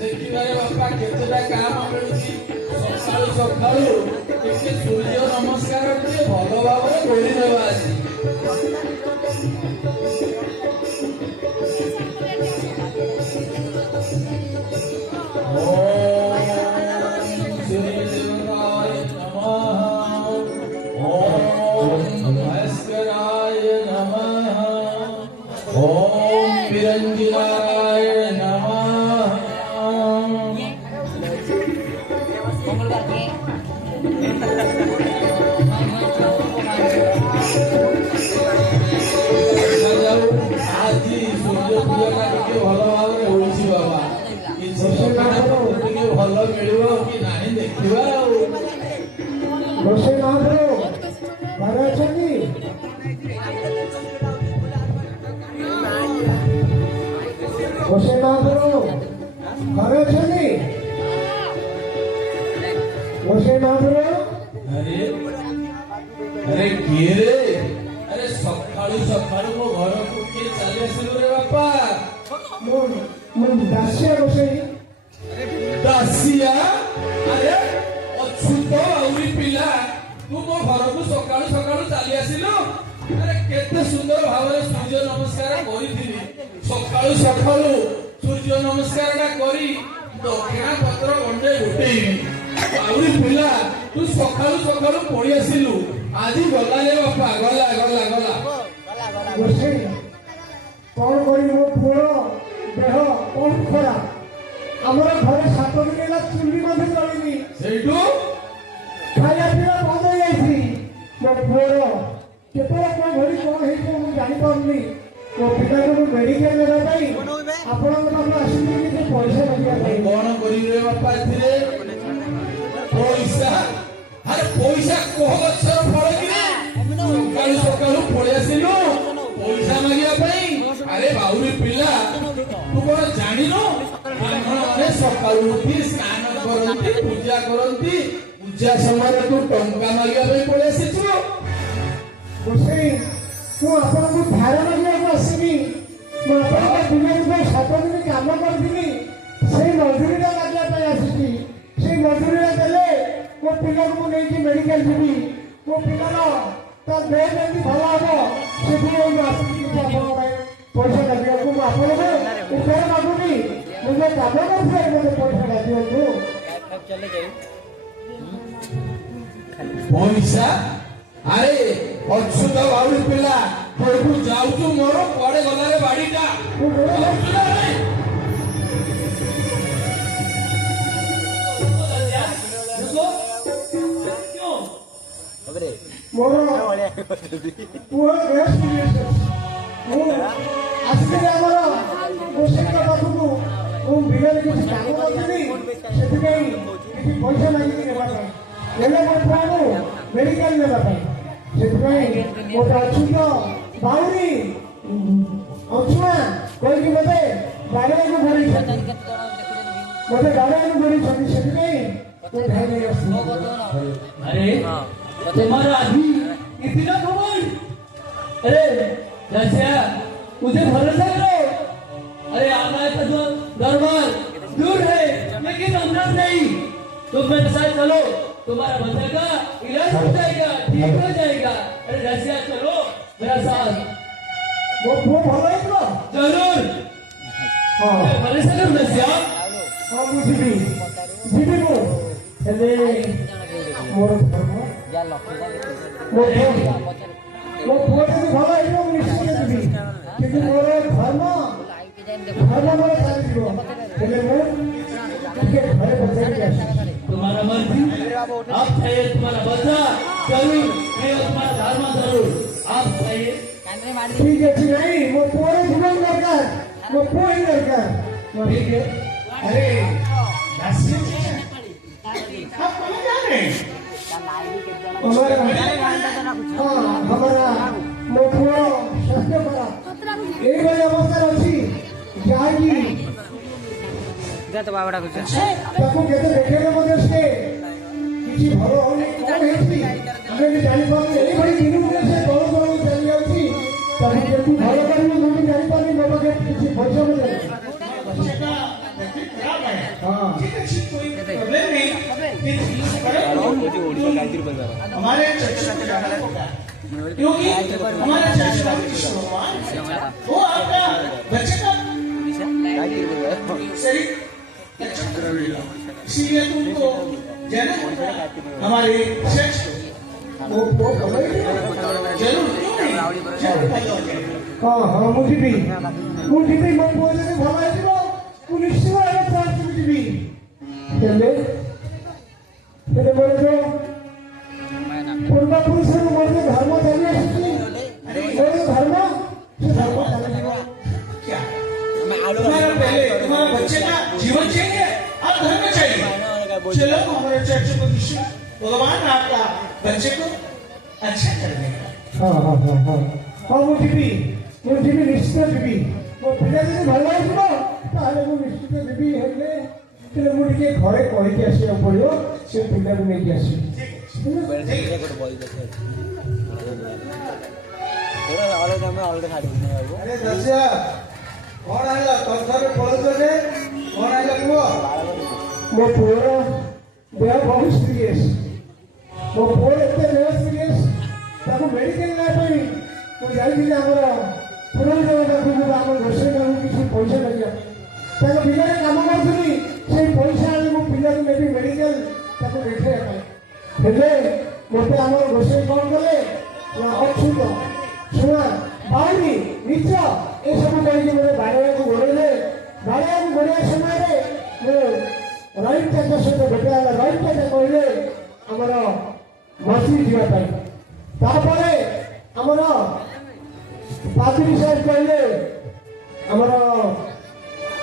देखिबारे बापा केतेटा काम मिलुची सकाळू सकाळू टिके सूर्य नमस्कार टिके भल भाबरे बोली देबा आसी अरे किए रे अरे सकाळू सकाळू मो घर को के चले आसिलु रे बापा मन दासिया बसई दासिया अरे अछुत औरी पिला तू मो घर को सकाळू सकाळू चली आसिलु अरे केते सुंदर भावरे सूर्य नमस्कार करिथिली सकाळू सकाळू सूर्य नमस्कार टा करी दक्षिणा पत्र गंडे गुटेइबी औरी पिला तू सकाळू सकाळू पड़ी आसिलु आजी गला रे बापा गला गला गला बसई कौन करी मो पुरो देह कौन खरा हमर घरे 7 दिन ला चुल्ली मध्ये चलिनी सेठू खाया पिया बंद हो जाईथी मो पुरो केतरा कोन घरी कोन हे को मु जानि पाउनी तो पिता को मेडिकल लेला भाई आपण पाखु आसीनी कि पैसा लगिया भाई कोन करी रे बापा एथिरे पैसा अरे पैसा कोह गछर फळ कि सकाळू सकाळू पळी आसिलु पैसा मागिया पई अरे बाउरी पिला तू कोन जानिनो ब्राह्मण सकाळू उठी स्नान करंती पूजा करंती पूजा समय तू टंका मागिया पई पळी आसिछु बसई तू आपण को धारा मागिया आसीनी मो आपण का दुनिया में 7 दिन काम करथिनी सेई मजदूरीटा लागिया पई आसीची सेई मजदूरीटा देले मो पिला को नहीं कि मेडिकल जीवी मो पिला तो देह में भी भला हो से भी आसीनी कि आपण पैसा लागिया को आपण को ऊपर मागुनी मुझे काम करथे मुझे पैसा लागिया को चले जाई पैसा अरे अछुत बाउरी पिला तू जाऊ मोर पड़े गला रे बाड़ीटा मोर पुआ गैस ओ आजके हमर बसई का बाबू को बिगर किसी काम करथनी सेति गई किसी पैसा लागि के बात एले मो प्राणो मेडिकल में बात सेति मोटा छुनो बाउरी अछुआ कोई की मते गाड़ी को भरी मते गाड़ी को भरी छथि सेति गई तो धाई अरे तुम्हारा आदमी इतना कमाल अरे रसिया मुझे भरोसा करो अरे आना है तो दरबार दूर है लेकिन अंदर नहीं तुम मेरे साथ चलो तुम्हारा बच्चे का इलाज हो जाएगा ठीक हो जाएगा अरे रसिया चलो मेरा साथ वो भलो है तो जरूर हां भरोसा करो रसिया हां मुझे जीवी को चले मोर या लक्ष्य वो पुआ से भलो है तो निश्चित जीवी क्योंकि मोर धर्म मोर सारी जीव बोले मोर के घरे बच्चे के तुम्हारा मर्जी आप चाहिए तुम्हारा बच्चा जरूर मैं तुम्हारा धर्म जरूर आप चाहिए ठीक है नहीं वो पूरे जीवन दरकार वो पूरी दरकार ठीक है अरे आप कौन जाने हमारा मो पुओ स्वास्थ्य पड़ा एई वाली अवस्था अछि जागी ବୁଝା ତ ବାବାଟା ବୁଝା ତାକୁ କେତେ ଦେଖେଇଲେ ମଧ୍ୟ ସେ କିଛି ଭଲ ହଉନି କଣ ହେଇଛି ଆମେ ବି ଜାଣିପାରୁନି ଏଇଭଳି ଦିନକୁ ସେ ତଳ ତଳକୁ ଚାଲି ଯାଉଛି ତାକୁ କେମିତି ଭଲ କରିବି ମୁଁ ବି ଜାଣିପାରୁନି ମୋ ପାଖେ କିଛି ପଇସା ମଧ୍ୟ ନାହିଁ। हाँ ठीक है कोई प्रॉब्लम नहीं हमारे चर्च को जाना होगा क्योंकि हमारे चर्च का कृष्ण भगवान वो आपका बच्चे का सही इसीलिए तुमको जाना हमारे चर्च को वो जरूर क्यों नहीं हाँ हाँ मुझे भी मैं बोलने में भला है वो निश्चित भावे चर्च में भी चले तेरे बोले जो पूर्वपुरुष ने बोलते धर्म चलिए बोले धर्म क्या तुम्हारा पहले तुम्हारा बच्चे का जीवन चाहिए और धर्म चाहिए चलो हमारे चर्च को विश्व भगवान आपका बच्चे को अच्छा कर देगा हाँ हाँ हाँ हाँ हाँ मुझे भी निश्चित भी वो पिला जी भल हो ताहले मु निश्चित देवी हेले तेरे मु टिके घरे कहि के आसी पड़ियो से पिला को नहीं आसी अरे दसिया कौन आइला तोर पळो जे कौन आइला पुओ मो पुओ देह बहुत सीरियस मो पुओ एते देह सीरियस ताको मेडिकल ना पई मु जाई दिले हमर पुरोहित बाबू को हम रोषे का किसी पैसा लगे ताको बिना काम करथुनी से पैसा आनी मो पिला को नेबी मेडिकल ताको देखे हेले मोटे हमर रोषे कोन गले ना अछुत सुना बाउनी नीच ए सब कहि के मोरे बाड़िया को गोड़े समय रे मो राइट टाइम से भेटा राइट टाइम कहले हमर मसी जीवा पाई तापरे हमर पात्री साहेब कहले हमर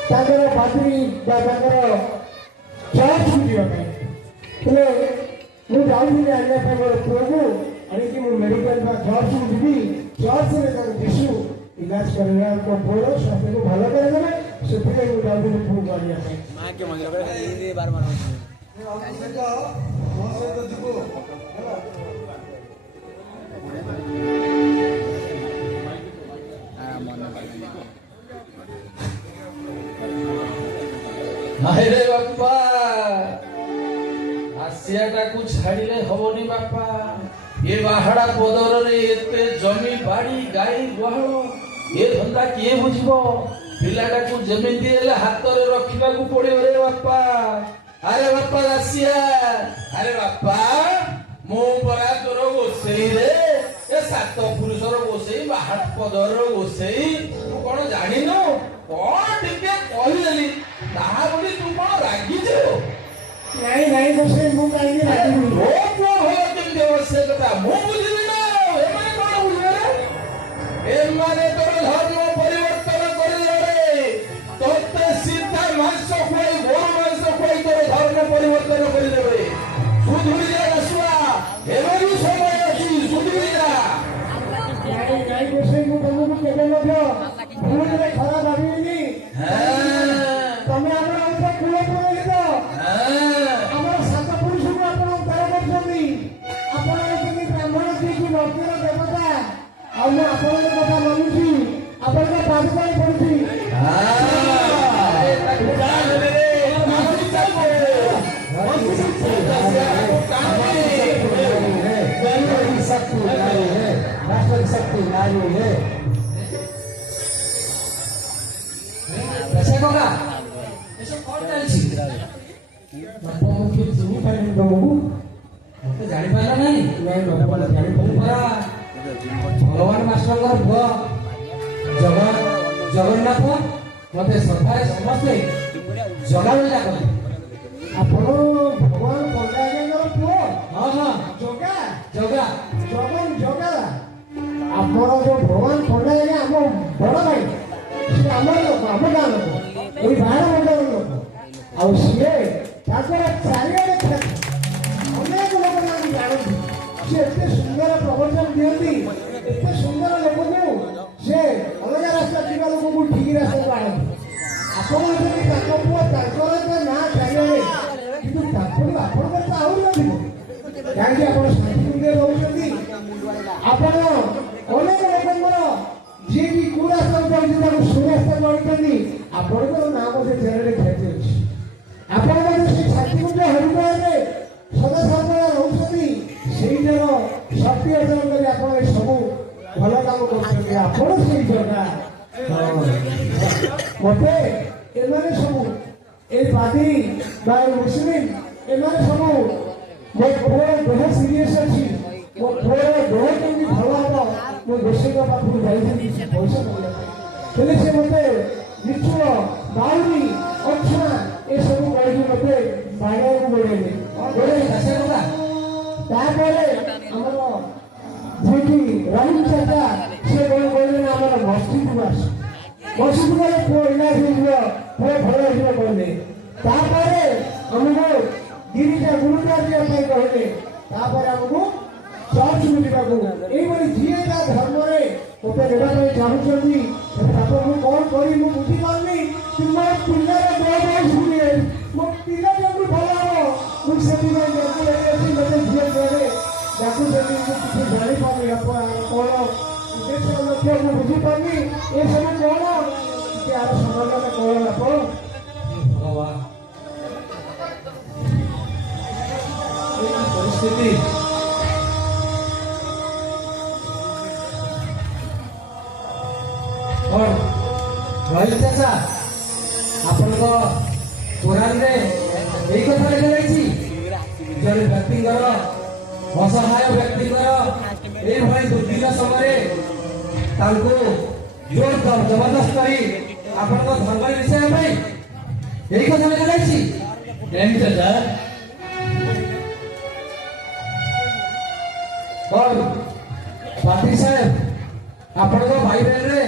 ताकर पात्री चर्च को जीवा पाई हेले मु जाउनी आने पे मोर प्रभु आणि कि मु मेडिकल बा चर्च को जीवी चर्च रे जन यीशु इलाज करना को बोलो स्वास्थ्य को भलो करे देबे से फिर मु जाउनी फू गाड़िया पे मां के मंगल करे हिंदी बार मार আরে বাপ্পা আসিয়াটাକୁ ଛାଡ଼ିଲେ ହବନି ବାପା ଏ ବାହାଡା ପଦରରେ ଏତେ ଜମି ବାଡ଼ି ଗାଈ ଗୁହାଳ ଏ ଧନ୍ଦା କିଏ ବୁଝିବ ପିଲାଟାକୁ ଯେମିତି ହେଲେ ହାତରେ ରଖିବାକୁ ପଡିବ ରେ ବାପା ଆରେ ବାପା ଆସିଆ ଆରେ ବାପା ମୁଁ ପରା ତୋର ଗୋସେଇରେ ଏ ସାତ ପୁରୁଷର ଗୋସେଇ ବାହାଡ ପଦରର ଗୋସେଇ ତୁ କଣ ଜାଣିନୁ କଣ ଟିକେ କହିଦେଲି ତାହା ବୋଲି ତୁ କଣ ରାଗିଛୁ नहीं मुझे मु काई राजी नहीं ମୋ ପୁଅ ଭଲ କେମିତି ହବ ସେ କଥା ମୁଁ ବୁଝିବି ନା ଏମାନେ କଣ ବୁଝିବେ ଏମାନେ ତୋର ଧର୍ମ ପରିବର୍ତ୍ତନ କରିଦେବେ ତୋତେ ସିଧା ମାଂସ ଖୁଆଇ ଗୋରୁ ମାଂସ ଖୁଆଇ ତୋର ଧର୍ମ ପରିବର୍ତ୍ତନ କରିଦେବେ ସୁଧୁରି ଯା ରସୁଆ ଏବେ ବି ସମୟ ଅଛି ସୁଧୁରି ଯା नहीं मुझे मु तुमको केबे मध्य भूल रे खराब भाबिनी तमे हमरा ऊपर कुल पुरोहित ଆମର ସାତ ପୁରୁଷକୁ ଆପଣ ଉଦ୍ଧାର କରୁଛନ୍ତି ଆପଣ ହେଉଛନ୍ତି ବ୍ରାହ୍ମଣ ଯିଏକି ଭକ୍ତିର ଦେବତା ଆଉ ମୁଁ ଆପଣଙ୍କ କଥା ମାନୁଛି ଆପଣଙ୍କ ପାଦୁକାରେ ପଡୁଛି ଜାଣିପାରିଲା ନାହିଁ ଭଗବାନ ମାଷ୍ଟରଙ୍କର ପୁଅ ଜଗନ୍ନାଥ ମତେ ସଭାରେ ସମସ୍ତେ ଜଗା ବୋଲି ଡାକନ୍ତି ଆପଣ ଭଗବାନ ପଣ୍ଡା ଆଜ୍ଞାଙ୍କର ପୁଅ ହଁ ହଁ ଜଗା ଜଗା ଜଗା ଆପଣ ଯୋଉ ଭଗବାନ ପଣ୍ଡା ଆଜ୍ଞା ଆମ ବଡ ଭାଇ ସେ ଆମର ଲୋକ ଆମ ଗାଁ ଲୋକ ଏଇ ବାହାର ମଣ୍ଡଳର ଲୋକ ଆଉ ସିଏ ତାଙ୍କର ଚାରିଆଡେ ଅନେକ ଲୋକ ଜାଣନ୍ତି ସେ ଏତେ ସୁନ୍ଦର ପ୍ରବଚନ ଦିଅନ୍ତି ଏତେ ସୁନ୍ଦର ଲୋକକୁ ସେ ଅଲଗା ରାସ୍ତା ଯିବା ଲୋକକୁ ଠିକ ରାସ୍ତାକୁ ଆଣନ୍ତି ଆପଣ ଯଦି ତାଙ୍କ ପୁଅ ତାଙ୍କର କାହିଁକି ଆପଣ ଶାନ୍ତିରେ ରହୁଛନ୍ତି? ଆପଣ ଅନେକ ଲୋକଙ୍କର ଯିଏକି କୁରାସ୍ତାକୁ ଯାଉଛି ତାକୁ ସୁରାସ୍ତାକୁ ଆଣୁଛନ୍ତି। ଆପଣଙ୍କର ନାଁ ମଧ୍ୟ ଜେଲରେ ଖ୍ୟାତି ଅଛି। ଆପଣ ମଧ୍ୟ ସେଇ ଶାନ୍ତିକୁଞ୍ଜ ହରିପୁରରେ ସଦା ସର୍ବଦା ରହୁଛନ୍ତି। ସେଇଟାର ଶକ୍ତି ଅର୍ଜନ କରି ଆପଣ ଏ ସବୁ ଭଲ କାମ କରୁଛନ୍ତି। ଆପଣ ସେଇ ଜଗା। ମତେ ଏମାନେ ସବୁ ଏ ପାଦ୍ରୀ ବା ମୁସଲିମ ଏମାନେ ସବୁ ମୋ ପୁଅର ଦେହ ସିରିୟସ୍ ଅଛି, ମୋ ପୁଅର ଦେହ କେମିତି ଭଲ ହବ, ମୁଁ ଗୋଷେଇଙ୍କ ପାଖକୁ ଯାଇଥିଲି କିଛି ପଇସା କରିବା ପାଇଁ। ହେଲେ ସେ ମତେ ନିଚୁଅ ବାଉରି ଅଛା ଏସବୁ କହିକି ମତେ ବାଣିବାକୁ ଗୋଡ଼େଇଲେ। ତାପରେ ଆମର ଯିଏକି ରାହୁଲ ଚାଚା ସେ କଣ କହିଲେ ନା ଆମର ମସ୍ଜିଦକୁ ଆସ, ମସ୍ଜିଦ ଗଲେ ପୁଅ ଇଲାଜ ହେଇଯିବ, ପୁଅ ଭଲ ହେଇଯିବ କହିଲେ। ତାପରେ ଆମକୁ ଗିରିଜା ଗୁରୁଦ୍ୱାର ଯିବା ପାଇଁ କହିଲେ। ତାପରେ ଆମକୁ ଚର୍ଚ୍ଚକୁ ଯିବାକୁ। ଏଇଭଳି ଯିଏ ତା ଧର୍ମରେ ମତେ ନେବା ପାଇଁ ଚାହୁଁଛନ୍ତି ତାକୁ ମୁଁ କଣ କରିବି ମୁଁ ବୁଝିପାରୁନି। ମୋ ପିଲାର ଦେହ ଶୁଣିଏ, ମୋ ପିଲା କେମିତି ଭଲ ହବ ମୁଁ ସେଥିପାଇଁ ଡାକୁଛି। ମତେ ଝିଅ ଛୁଆରେ ଡାକୁଛନ୍ତି, ମୁଁ କିଛି ଜାଣିପାରୁନି ଆପଣ କଣ ଉଦ୍ଦେଶ୍ୟ ଲକ୍ଷ୍ୟ ମୁଁ ବୁଝିପାରୁନି। ଏସବୁ କଣ ଆର ସମାଧାନ କଣ ଆପଣ? ଭଗବାନ ପରିସ୍ଥିତି କଣ ରହିଲ ଚାଚା? ଆପଣଙ୍କ କୋରାନରେ ଏଇ କଥା ଲେଖାଯାଇଛି ଜଣେ ବ୍ୟକ୍ତିଙ୍କର ଅସହାୟ ବ୍ୟକ୍ତିଙ୍କର ଏଇଭଳି ଦୁର୍ଦିନ ସମୟରେ ତାଙ୍କୁ ଜୋର ଜବରଦସ୍ତ କରି ଆପଣଙ୍କ ଧର୍ମରେ ମିଶାଇବା ପାଇଁ ଏଇ କଥା ଲେଖାଯାଇଛି। କାହିଁକି ଚାଚା? କଣ ପାତ୍ରୀ ସାହେବ ଆପଣଙ୍କ ବାଇବେଲରେ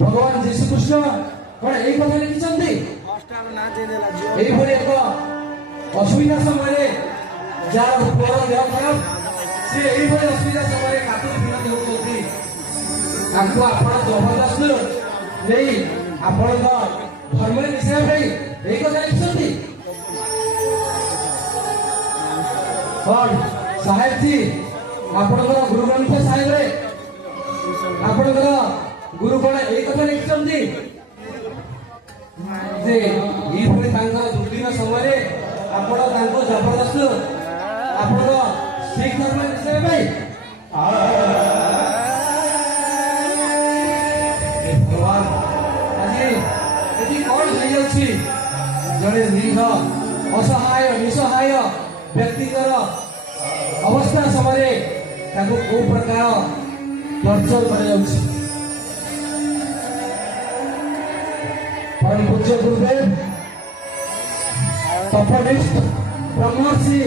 ଭଗବାନ ଯୀଶୁଖ୍ରୀଷ୍ଟ କଣ ଏଇ କଥା ଲେଖିଛନ୍ତି? ଏଇଭଳି ଏକ ଅସୁବିଧା ସମୟରେ ଯାହାର ପୁଅର ଦେହ ଖରାପ ସେ ଏଇଭଳି ଅସୁବିଧା ସମୟରେ କାତୁର ବିନତି ହେଉଛନ୍ତି, ତାଙ୍କୁ ଆପଣ ଜବରଦସ୍ତ ନେଇ ଆପଣଙ୍କ ଧର୍ମରେ ମିଶାଇବା ପାଇଁ ଏଇ କଥା ଲେଖିଛନ୍ତି। କଣ ସାହେବଜୀ ଆପଣଙ୍କର ଗୁରୁ ଗ୍ରନ୍ଥ ସାହେବରେ ଆପଣଙ୍କର ଗୁରୁ କଣ ଏଇ କଥା ଲେଖିଛନ୍ତି ଯେ ଏଇଭଳି ତାଙ୍କର ଦୁର୍ଦିନ ସମୟରେ ଆପଣ ତାଙ୍କୁ ଜବରଦସ୍ତ ଆପଣଙ୍କ ଶିଖ ଧର୍ମରେ ମିଶାଇବା ପାଇଁ? ଭଗବାନ ଆଜି ଏଠି କଣ ହେଇଯାଉଛି? ଜଣେ ନିରୀହ ଅସହାୟ ନିଃସହାୟ ବ୍ୟକ୍ତିଙ୍କର ଅବସ୍ଥା ସମୟରେ ତାକୁ କୋଉ ପ୍ରକାର ଟର୍ଚର କରାଯାଉଛି। परम पूज्य गुरुदेव तपनिष्ठ ब्रह्मर्षि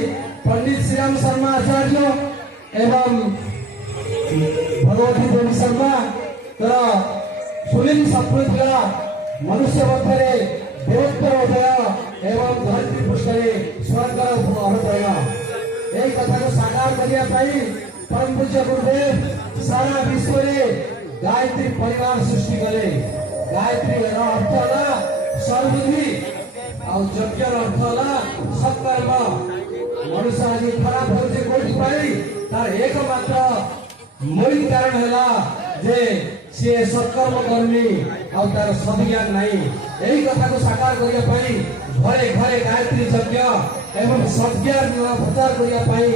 पंडित श्री राम शर्मा आचार्य एवं भगवती देवी शर्मा सुनील सत्पुरा मनुष्य मध्य देवोत्तर उदय एवं धरती पृष्ठे स्वर्ग अवतरण यही कथा को साकार करने परम पूज्य गुरुदेव सारा विश्व में गायत्री परिवार सृष्टि कले। गायत्री अर्थ होला सर्वबुद्धि और यज्ञ अर्थ होला सत्कर्म। मनुष्य आज खराब होते कोठी पाई तार एकमात्र मूल कारण है जे सी सत्कर्म कर्मी और तार सद्ज्ञान नहीं। यही कथा को साकार करने घरे घरे गायत्री यज्ञ एवं सद्ज्ञान प्रचार करने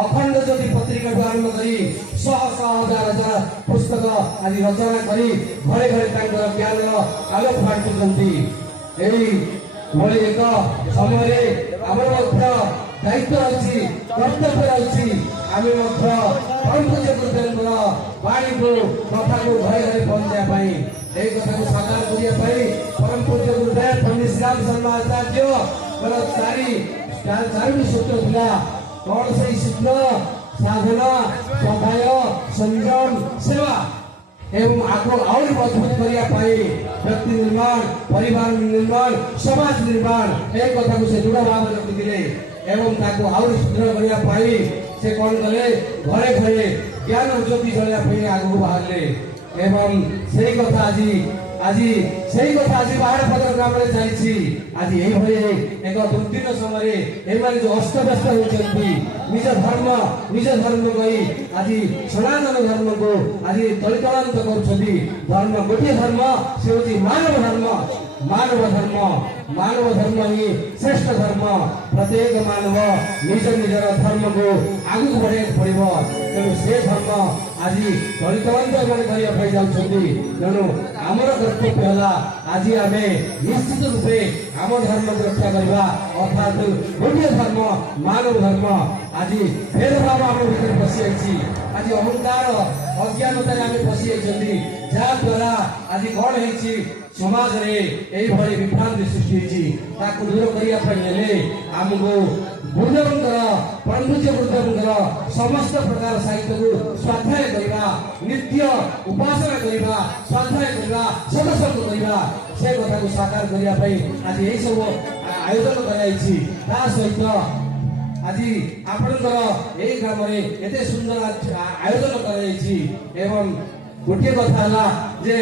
अखंड ज्योति पत्रिका आरंभ करी शह शह हजार हजार पुस्तक आदि रचना करी घरे घरे ज्ञान आलोक बांटुंट। यही एक समय आम दायित्व रही कर्तव्य रही आम परम पूज्य गुरुदेव वाणी को कथा को घरे घरे पहुंचाई यही कथा को साकार करने परम पूज्य गुरुदेव पंडित श्री राम शर्मा आचार्य चारोटी सूत्र था। कौन से सूत्र? साधना स्वाध्याय संयम सेवा एवं आगो और मजबूत करने व्यक्ति निर्माण परिवार निर्माण समाज निर्माण एक कथा को से दृढ़ भाव रखिले एवं ताको और सुदृढ़ करने से कौन कले घरे घरे ज्ञान ज्योति जलिया आगू बाहर एवं से कथा आज ଆଜି ସେଇ କଥା ଆଜି ବାହାର ପଦର ଗ୍ରାମରେ ଚାଲିଛି। ଆଜି ଏଇଭଳି ଏକ ଦୁର୍ଦିନ ସମୟରେ ଏମାନେ ଯୋଉ ଅସ୍ତବ୍ୟସ୍ତ ହେଉଛନ୍ତି ନିଜ ଧର୍ମ କହି ଆଜି ସନାତନ ଧର୍ମକୁ ଆଜି ତଳିତଳାନ୍ତ କରୁଛନ୍ତି। ଧର୍ମ ଗୋଟିଏ ଧର୍ମ, ସେ ହେଉଛି ମାନବ ଧର୍ମ। ମାନବ ଧର୍ମ ହିଁ ଶ୍ରେଷ୍ଠ ଧର୍ମ। ପ୍ରତ୍ୟେକ ମାନବ ନିଜର ଧର୍ମକୁ ଆଗକୁ ବଢ଼ାଇବାକୁ ପଡ଼ିବ। ତେଣୁ ସେ ଧର୍ମ ଆଜି ଦଳିତବନ୍ଧ ମାନେ କରିବା ପାଇଁ ଯାଉଛନ୍ତି। ତେଣୁ ଆମର କର୍ତ୍ତବ୍ୟ ହେଲା ଆଜି ଆମେ ନିଶ୍ଚିତ ରୂପେ ଆମ ଧର୍ମକୁ ରକ୍ଷା କରିବା, ଅର୍ଥାତ୍ ଗୋଟିଏ ଧର୍ମ ମାନବ ଧର୍ମ। ଆଜି ଭେଦଭାବ ଆମ ଭିତରେ ପଶିଯାଇଛି। ଆଜି ଅହଙ୍କାର ଅଜ୍ଞାନତାରେ ଆମେ ପଶିଯାଇଛନ୍ତି, ଯାହା ଦ୍ୱାରା ଆଜି କ'ଣ ହେଇଛି ସମାଜରେ ଏଇଭଳି ବିଭ୍ରାନ୍ତି ସୃଷ୍ଟି ହେଇଛି। ତାକୁ ଦୂର କରିବା ପାଇଁ ହେଲେ ଆମକୁ ଗୁରୁଦେବଙ୍କର ପଣ୍ଡିତ ଗୁରୁଦେବଙ୍କର ସମସ୍ତ ପ୍ରକାର ସାହିତ୍ୟକୁ ସ୍ୱାଧ୍ୟାୟ କରିବା, ନିତ୍ୟ ଉପାସନା କରିବା, ସ୍ୱାଧ୍ୟାୟ କରିବା, ସଦସ୍ୟ କରିବା, ସେ କଥାକୁ ସାକାର କରିବା ପାଇଁ ଆଜି ଏହିସବୁ ଆୟୋଜନ କରାଯାଇଛି। ତା ସହିତ ଆଜି ଆପଣଙ୍କର ଏଇ ଗ୍ରାମରେ ଏତେ ସୁନ୍ଦର ଆୟୋଜନ କରାଯାଇଛି। ଏବଂ ଗୋଟିଏ କଥା ହେଲା ଯେ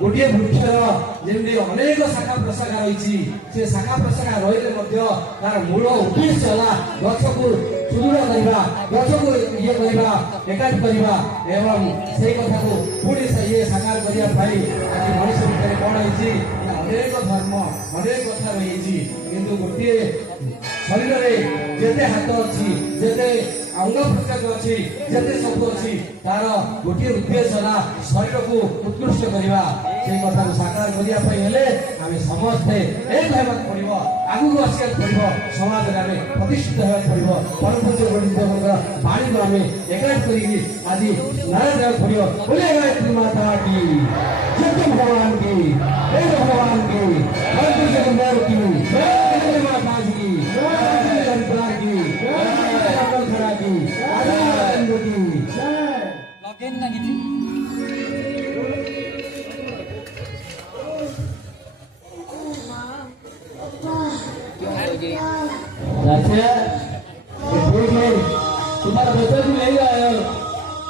ଗୋଟିଏ ବୃକ୍ଷର ଯେମିତି ଅନେକ ଶାଖା ପ୍ରଶାଖା ରହିଛି, ସେ ଶାଖା ପ୍ରଶାଖା ରହିଲେ ମଧ୍ୟ ତାର ମୂଳ ଉଦ୍ଦେଶ୍ୟ ହେଲା ଗଛକୁ ସୁଦୃଢ଼ କରିବା, ଗଛକୁ କରିବା, ଏକାଠି କରିବା। ଏବଂ ସେଇ କଥାକୁ ପୁଣି ଇଏ ସାକାର କରିବା ପାଇଁ ଆଜି ମଣିଷ ଭିତରେ କ'ଣ ହେଇଛି, ଅନେକ ଧର୍ମ ଅନେକ କଥା ରହିଛି। କିନ୍ତୁ ଗୋଟିଏ ଶରୀରରେ ଯେତେ ହାତ ଅଛି, ଯେତେ ଅଙ୍ଗ ପ୍ରତ୍ୟଙ୍ଗ ଅଛି, ଯେତେ ସବୁ ଅଛି, ତାର ଗୋଟିଏ ଉଦ୍ଦେଶ୍ୟ ହେଲା ଶରୀରକୁ ଉତ୍କୃଷ୍ଟ କରିବା। ସେଇ କଥାକୁ ସାକାର କରିବା ପାଇଁ ହେଲେ ଆମେ ସମସ୍ତେ ଏକ ହେବାକୁ ପଡ଼ିବ, ଆଗକୁ ଆସିବାକୁ ପଡ଼ିବ, ସମାଜରେ ଆମେ ପ୍ରତିଷ୍ଠିତ ହେବାକୁ ପଡ଼ିବ। ପରମପୂଜ୍ୟ ଗୁରୁଦେବଙ୍କର ବାଣୀକୁ ଆମେ ଏକାଠି କରିକି ଆଜି ନାରା ଦେବାକୁ ପଡ଼ିବ। ବୋଲେ ଗାୟତ୍ରୀ ମାତା କି, ସତ୍ୟ ଭଗବାନ କି, हे भगवान की, परमपूज्य गुरुदेव की, जय माता की, जय हरिद्वार की, जय खड़ा की, आनंद की, लॉगिन ना किती राजा ठीक है, तुम्हारा बच्चा भी नहीं आया,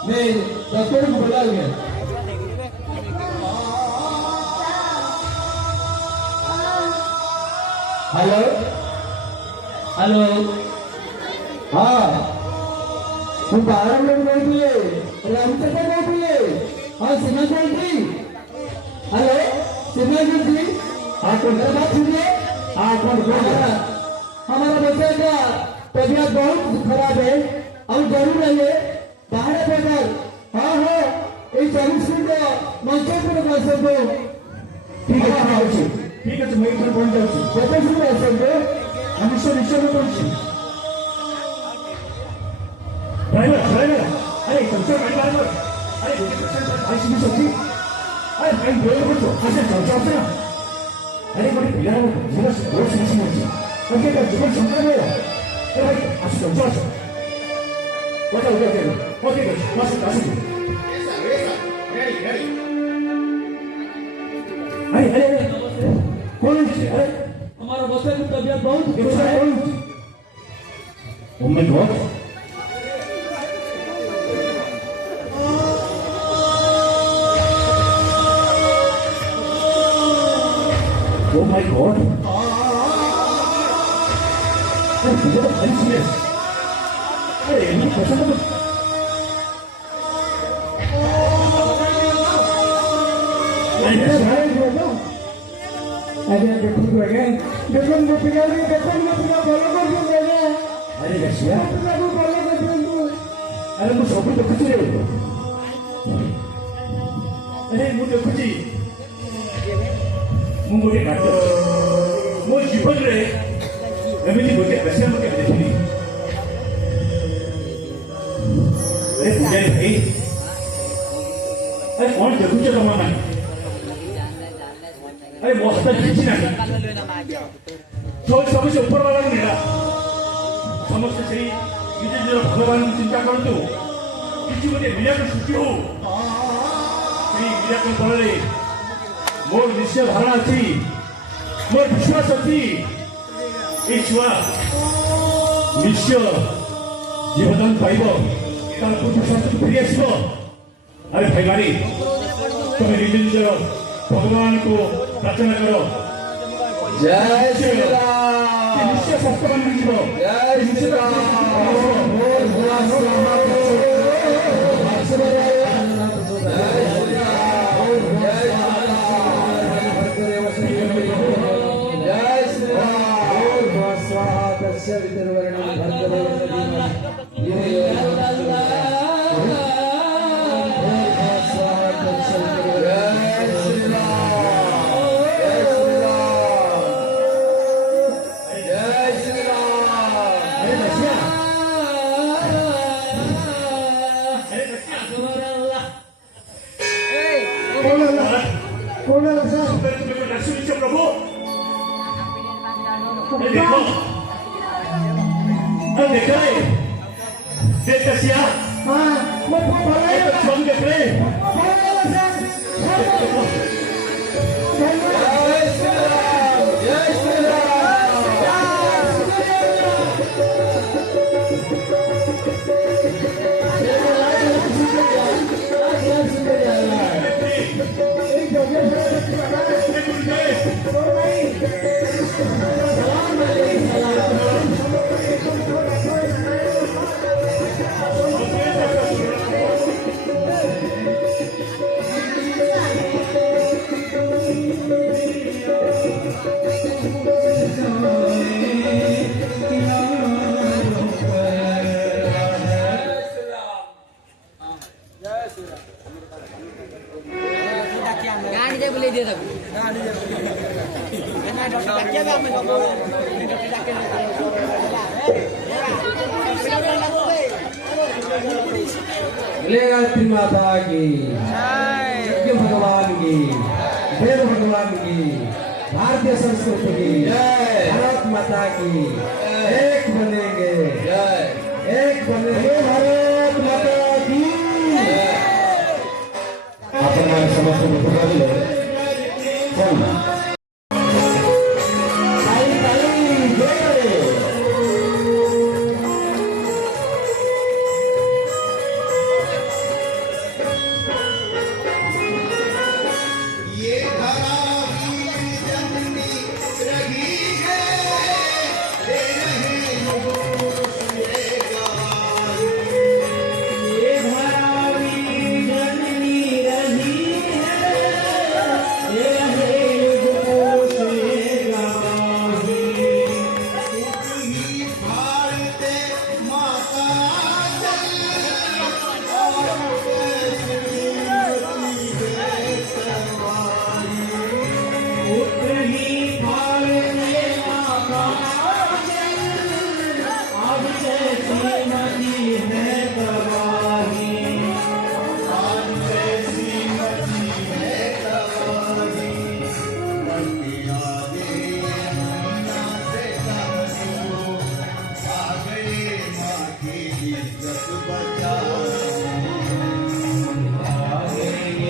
मैं डॉक्टर को बुला लिया। हेलो हेलो, हाँ तुम 12 मिनट बैठिए, रामचंद्र बैठिए। हाँ सीमा जी, हेलो सीमा जी, हाँ तो मेरा बात सुनिए। हाँ कौन हमारा बच्चे का तबियत बहुत खराब है और जरूर है बाहर बेकार। हाँ हाँ ये 24 मिनट मंचपुर का सब ठीक है। हाँ ठीक है, मैं इधर पहुंच जाऊँ। केते सुन आसंते हम निश्चय में पहुंची। ड्राइवर अरे चलचो ड्राइवर, अरे आई सुनी सकती, अरे मैं बोल बोलो ऐसे चलचो ना। अरे बड़े पिलार में जीवन से बहुत सुनी होती है, ओके का जीवन संकट में है। अरे भाई आज चलचो ओके मास्टर काशी अरे कौन है? अरे हमारा बच्चे की तबीयत बहुत खराब है। Oh my God, oh my God, अरे बहुत सीरियस। अरे ये कैसा तो अरे देखो देखो पिला बोलो अरे रशिया अरे मुझे सब देखुची रे, अरे मुझे देखुची मु गोटे नाटक मो जीवन रे एमिति गोटे रशिया मते देखिनी। अरे पूजारी भाई, अरे कौन देखुछ तुम माने? अरे मस्त किसी ना सब से ऊपर वाला नेला समस्त से निज भगवान चिंता करतु किसी गोटे मिराकल सृष्टि हो। मिराकल फल मोर निश्चय धारणा अच्छी, मोर विश्वास अच्छी, ये छुआ निश्चय जीवदान पाइब, शास्त्र फेरी आसब। अरे भाई मारी तुम्हें निज निजर भगवान को प्रार्थना करो जय श्री कि राम निश्चय सत्यवान मिलिब जय श्री राम कोणाला सांग तुम्हें दर्शन दीजिए प्रभु अरे देखो अरे देख रहे देख कसिया हा मग तो भलाय एक छम देख रहे कोणाला सांग जय श्री राम जय श्री एक गाड़ी दे बोले दे दो गायत्री माता की यज्ञ भगवान की देव भगवान की भारतीय संस्कृति की जय भारत माता की एक बनेंगे जय एक बनेंगे भारत माता की आपण समस्त मुख्य